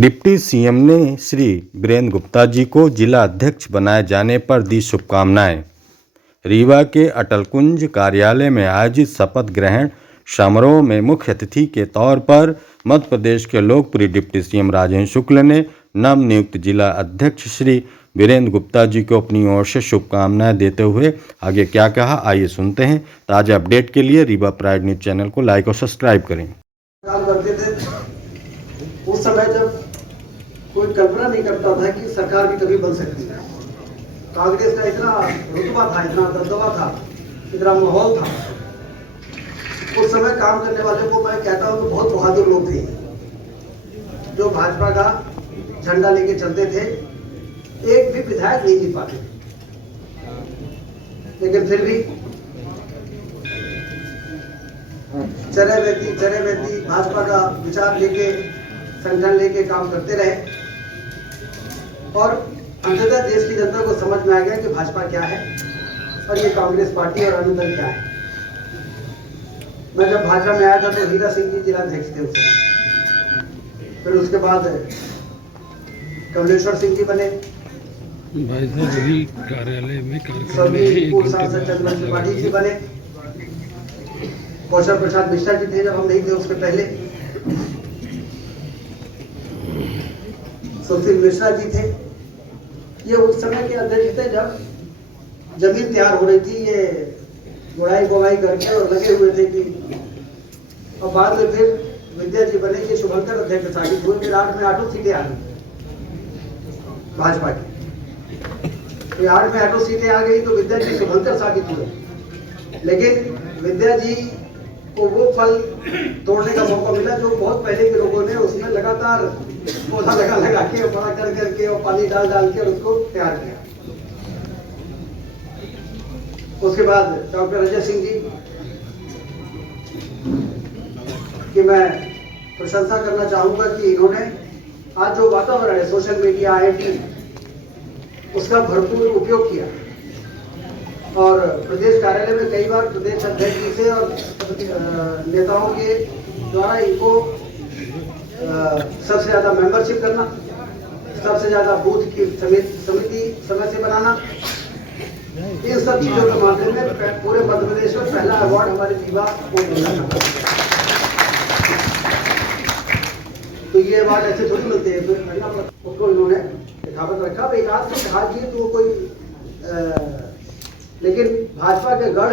Deputy CM ने श्री वीरेंद्र गुप्ता जी को जिला अध्यक्ष बनाए जाने पर दी शुभकामनाएं। रीवा के अटल कुंज कार्यालय में आयोजित शपथ ग्रहण समारोह में मुख्य अतिथि के तौर पर मध्य प्रदेश के लोकप्रिय डिप्टी सीएम राजेंद्र शुक्ल ने नवनियुक्त जिला अध्यक्ष श्री वीरेंद्र गुप्ता जी को अपनी ओर से शुभकामनाएं देते हुए आगे क्या कहा, आइए सुनते हैं। ताज़ा अपडेट के लिए रीवा प्राइड न्यूज चैनल को लाइक और सब्सक्राइब करें। काम करते थे उस समय जब कोई कल्पना नहीं करता था कि सरकार भी कभी बन सकती है। कांग्रेस का इतना रुतबा था, इतना दबदबा था, इतना माहौल था। उस समय काम करने वाले को मैं कहता हूँ कि बहुत बहादुर लोग थे जो भाजपा का झंडा लेके चलते थे। एक भी विधायक नहीं जीत पाते, लेकिन फिर भी चरे व्यक्ति भाजपा का विचार लेके, संगठन लेके काम करते रहे और अंततः देश की जनता को समझ में आ गया कि भाजपा क्या है और ये कांग्रेस पार्टी और अनुदल क्या है। मैं जब भाजपा में आया था तो हीरा सिंह जी जिलाध्यक्ष थे उस समय। फिर उसके बाद कमलेश्वर सिंह जी बने, कार्यालय में पूर्व सांसद चंद्रवंशी त्रिपाठी जी बने, कौशल प्रसाद मिश्रा जी थे जब हम नहीं थे उसके पहले, सुशील मिश्रा जी थे। ये उस समय के अध्यक्ष थे जब जमीन तैयार हो रही थी, ये गुड़ाई बोवाई करके और लगे हुए थे कि, और बाद में फिर विद्या जी बने, ये शुभंकर अध्यक्ष साबित हुए। फिर 8 में 8 सीटें आ गई भाजपा की। 8 में 8 सीटें आ गई तो विद्या जी शुभंकर साबित हुए, लेकिन विद्या जी को वो फल तोड़ने का मौका मिला जो बहुत पहले के लोगों ने उसमें लगातार पौधा लगा के और बड़ा कर करके और पानी डाल के उसको तैयार किया। उसके बाद डॉक्टर अजय सिंह जी की मैं प्रशंसा करना चाहूंगा कि इन्होंने आज जो वातावरण है सोशल मीडिया, IIT, उसका भरपूर उपयोग किया और प्रदेश कार्यालय में कई बार प्रदेश अध्यक्ष जी से और नेताओं के द्वारा इनको सबसे ज्यादा मेंबरशिप करना, सबसे ज्यादा बूथ की समिति समय से बनाना, इन सब चीजों के मामले में पूरे मध्य प्रदेश में पहला अवार्ड हमारे रीवा को मिला था। तो ये अवार्ड ऐसे थोड़ी मिलते हैं, उसको इन्होंने दिखावत रखा। एक आध से कहा जी तो कोई लेकिन भाजपा के गढ़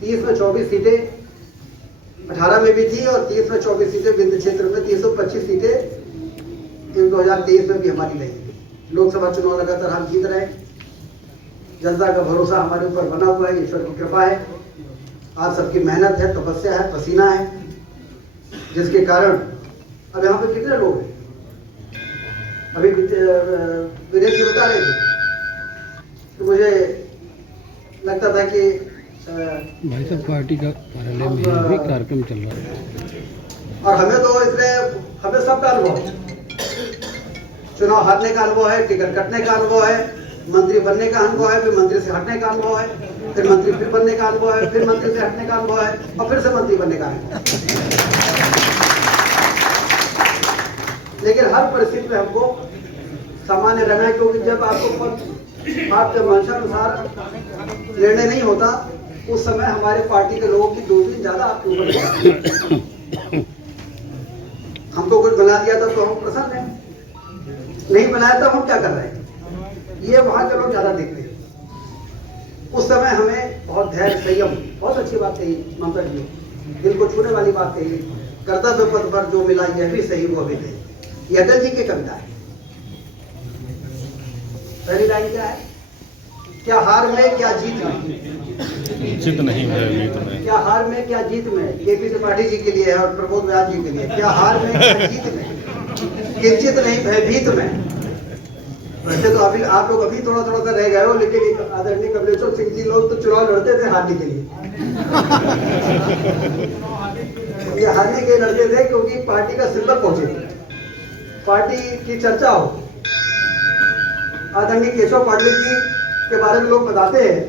30 में 24 सीटें 18 में भी थी और 30 में 24 सीटें विंध्य क्षेत्र में 325 सीटें 2023 में भी हमारी रही। लोकसभा चुनाव लगातार हम जीत रहे, जनता का भरोसा हमारे ऊपर बना हुआ है, ईश्वर की कृपा है। आप सबकी मेहनत है, तपस्या है, पसीना है, जिसके कारण अब यहाँ पे कितने लोग हैं। अभी विदेश से बता रहे थे तो मुझे लगता था कि भाई साहब पार्टी का कार्यालय में भी कार्यक्रम चल रहा है और हमें तो इसलिए हमें सबका अनुभव है, चुनाव हारने का अनुभव है, टिकट कटने का अनुभव है, मंत्री बनने का अनुभव है, फिर मंत्री से हटने का अनुभव है, फिर मंत्री फिर बनने का अनुभव है, फिर मंत्री से हटने का अनुभव है और फिर से मंत्री बनने का अनुभव है। लेकिन हर परिस्थिति में हमको सामान्य रहना है, क्योंकि जब आपके मंशानुसार निर्णय नहीं होता उस समय हमारे पार्टी के लोगों की दोस्ती ज्यादा आपके ऊपर। हमको कुछ बना दिया था तो हम प्रसन्न हैं, नहीं बनाया तो हम क्या कर रहे हैं, ये वहां के लोग ज्यादा देख रहे हैं। उस समय हमें बहुत धैर्य, संयम, बहुत अच्छी बात कही ममता जी, दिल को छूने वाली बात कही। कर्तव्य पथ पर जो मिला यह भी सही वो भी नहीं। ये अटल जी की कविता है। पहली लाइन क्या है, क्या हार में क्या जीत में, जीत नहीं भयभीत में, क्या हार में क्या जीत में, KP त्रिपाठी जी के लिए है और प्रबोध व्यास जी के लिए। क्या हार में क्या जीत में, किंचित नहीं भयभीत में। वैसे तो अभी आप लोग अभी थोड़ा सा रह गए हो, लेकिन आदरणीय कमलेश्वर सिंह जी लोग तो चुनाव लड़ते थे हारने के लिए। ये हारने के लड़ते थे क्योंकि पार्टी का सिंबल पहुंचे, पार्टी की चर्चा हो। आदरणीय केशव पाटिल जी के बारे में लोग बताते हैं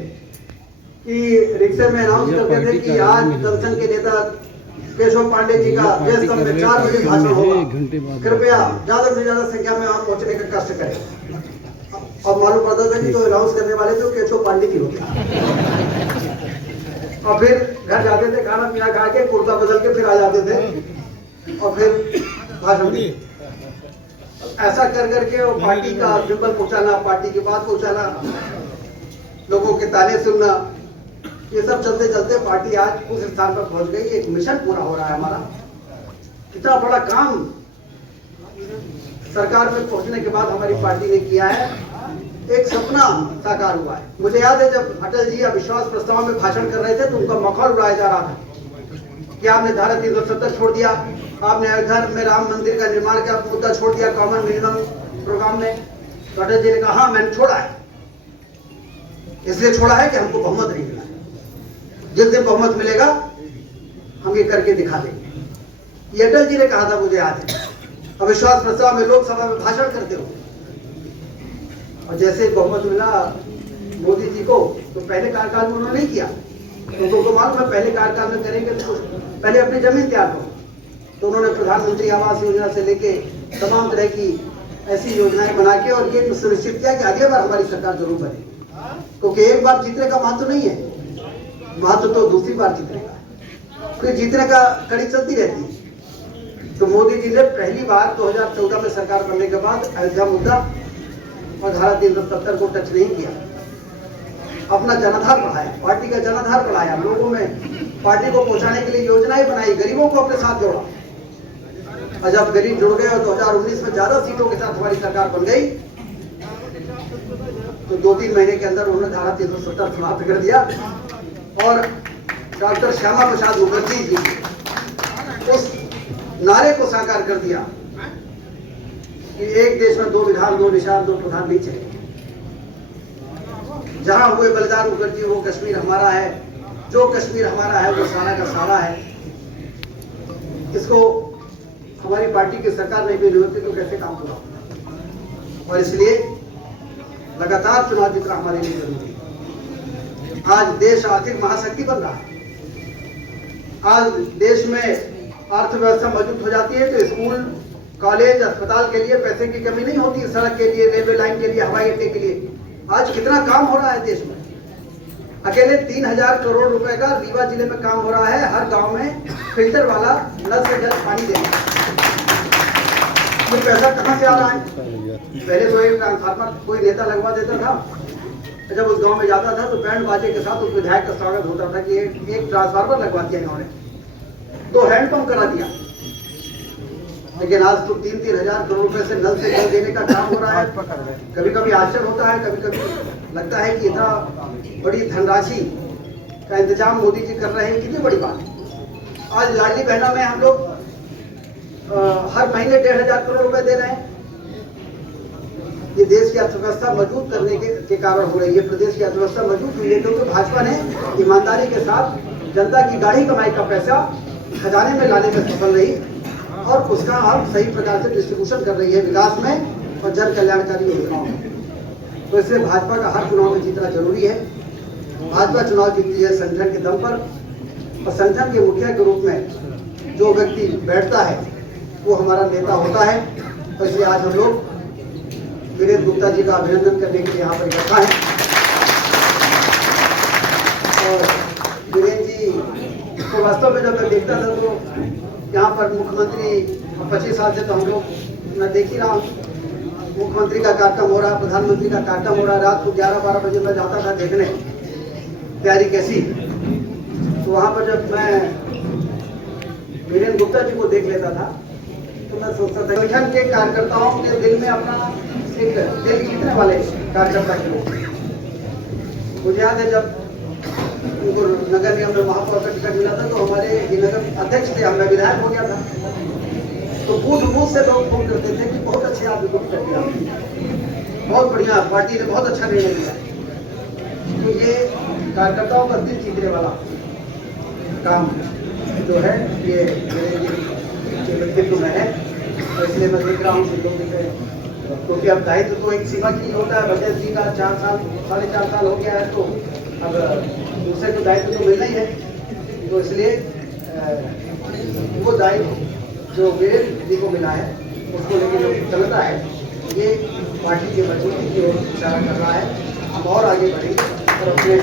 कि रिक्शे में अनाउंस करते थे कि आज दर्शन के नेता केशव पांडे जी का देश में 4 बजे भाषण होगा। घंटे बाद कृपया ज्यादा से ज्यादा संख्या में आप पहुंचने का कष्ट करें। और मालूम पड़ता था कि जो अनाउंस करने वाले थे केशव पांडे जी होते। और फिर घर जाते थे, खाना पीना खा के कुर्ता बदल के फिर आ जाते थे और फिर भाषण देते। ऐसा कर करके वो पार्टी का सिंबल पहुंचाना, पार्टी की बात पहुंचाना, लोगों के ताने सुनना, ये सब चलते चलते पार्टी आज उस स्थान पर पहुंच गई। एक मिशन पूरा हो रहा है हमारा। इतना बड़ा काम सरकार में पहुंचने के बाद हमारी पार्टी ने किया है। एक सपना साकार हुआ है। मुझे याद है जब अटल जी अविश्वास प्रस्ताव में भाषण कर रहे थे तो उनका मखौल उड़ाया जा रहा था कि आपने धारा 370 छोड़ दिया, आपने अयोध्या में राम मंदिर का निर्माण का मुद्दा छोड़ दिया कॉमन मिनिमम प्रोग्राम में। तो अटल जी ने कहा हाँ मैंने छोड़ा है, इसलिए छोड़ा है कि हमको बहुमत नहीं मिला। जिस दिन बहुमत मिलेगा हम ये करके दिखा देंगे। ये अटल जी ने कहा था, मुझे याद है। अविश्वास प्रस्ताव में लोकसभा में भाषण करते हो और जैसे बहुमत मिला मोदी जी को तो पहले कार्यकाल में उन्होंने नहीं किया। तो तुमको मालूम है पहले कार्यकाल में करेंगे तो पहले अपनी जमीन तैयार करो। तो उन्होंने प्रधानमंत्री आवास योजना से लेके तमाम तरह की ऐसी योजनाएं बना के और ये सुनिश्चित किया कि अगली बार हमारी सरकार जरूर बने, क्योंकि एक बार जीतने का महत्व नहीं है, महत्व तो दूसरी बार जीतने का। फिर जीतने का कड़ी चलती रहती है। तो मोदी जी ने पहली बार 2014 में सरकार बनने के बाद अयोध्या मुद्दा और धारा 370 को टच नहीं किया। अपना जनाधार बढ़ाया, पार्टी का जनाधार बढ़ाया, लोगों में पार्टी को पहुंचाने के लिए योजनाएं बनाई, गरीबों को अपने साथ जोड़ा। और जब गरीब जुड़ गए और 2019 में ज्यादा सीटों के साथ हमारी सरकार बन गई तो 2-3 महीने के अंदर उन्होंने धारा 370 समाप्त कर दिया और डॉक्टर श्यामा प्रसाद मुखर्जी जी उस नारे को साकार कर दिया कि एक देश में 2 विधान 2 निशान 2 प्रधान नहीं चले। जहां हुए बलिदान मुखर्जी वो कश्मीर हमारा है, जो कश्मीर हमारा है वो सारा का सारा है। इसको हमारी पार्टी की सरकार नहीं भी होती तो कैसे काम पूरा होता। और इसलिए लगातार चुनाव जीतना हमारे लिए जरूरी है। आज देश आर्थिक महाशक्ति बन रहा है। आज देश में अर्थव्यवस्था मजबूत हो जाती है तो स्कूल कॉलेज अस्पताल के लिए पैसे की कमी नहीं होती, सड़क के लिए, रेलवे लाइन के लिए, हवाई अड्डे के लिए। आज कितना काम हो रहा है देश में। अकेले 3000 करोड़ रुपए का रीवा जिले में काम हो रहा है, हर गांव में फिल्टर वाला नल से जल पानी देना। ये पैसा कहां से आ रहा है? पहले तो एक ट्रांसफार्मर कोई नेता लगवा देता था, जब उस गांव में जाता था तो बैंड बाजे के साथ उस विधायक का स्वागत होता था कि एक ट्रांसफार्मर लगवा दिया इन्होंने, 2 हैंडपंप करा दिया। लेकिन आज तो 3-3 हजार करोड़ रुपए से नल से जल देने का काम हो रहा है। कभी कभी आश्चर्य होता है, कभी कभी लगता है कि इतना बड़ी धनराशि का इंतजाम मोदी जी कर रहे हैं, कितनी बड़ी बात है। आज लाडली बहना में हम लोग हर महीने 1500 करोड़ रुपए दे रहे हैं। ये देश की अर्थव्यवस्था मजबूत करने के कारण हो रही है। प्रदेश की अर्थव्यवस्था मजबूत हुई है क्योंकि भाजपा ने ईमानदारी के साथ जनता की गाढ़ी कमाई का पैसा खजाने में लाने में सफल रही और उसका अब सही प्रकार से डिस्ट्रीब्यूशन कर रही है विकास में और जन कल्याणकारी योजनाओं में। तो इसलिए भाजपा का हर चुनाव में जीतना जरूरी है। भाजपा चुनाव जीतती है संगठन के दम पर और संगठन के मुखिया के रूप में जो व्यक्ति बैठता है वो हमारा नेता होता है। तो इसलिए आज हम लोग वीरेंद्र गुप्ता जी का अभिनंदन करने के लिए यहाँ पर इकट्ठा है। और वीरेंद्र जी को वास्तव में जब मैं देखता था तो यहाँ पर मुख्यमंत्री 25 साल से तो हम लोग मैं देख ही रहा हूँ, मुख्यमंत्री का कार्यक्रम हो रहा, प्रधानमंत्री का कार्यक्रम हो रहा। रात को 11-12 बजे मैं जाता था देखने तैयारी कैसी। तो वहाँ पर जब मैं वीरेंद्र गुप्ता जी को देख लेता था तो मैं सोचता था संगठन के कार्यकर्ताओं के दिल में अपना एक दिल जीतने वाले कार्यकर्ता के लोग। मुझे याद है जब उनको नगर निगम में महापौर का टिकट मिला था तो हमारे नगर अध्यक्ष थे, मैं विधायक हो गया था, तो बूथ से लोग फोन करते थे कि बहुत अच्छे आदमी को टिकट दिया, बहुत बढ़िया, पार्टी ने बहुत अच्छा निर्णय लिया। तो ये कार्यकर्ताओं का दिल जीतने वाला काम जो है ये मेरे व्यक्तित्व में है। और इसलिए मैं देख रहा हूँ कि लोग क्योंकि अब दायित्व तो एक सीमा की होता है। बजट जी का 4 साल 4.5 साल हो गया है तो अब दूसरे को दायित्व तो मिलना ही है। तो इसलिए लाइफ जो वीरेंद्र जी को मिला है उसको लेकर जो चलता है, ये पार्टी के मजबूती की ओर इशारा कर रहा है। हम और आगे बढ़ेंगे और अपने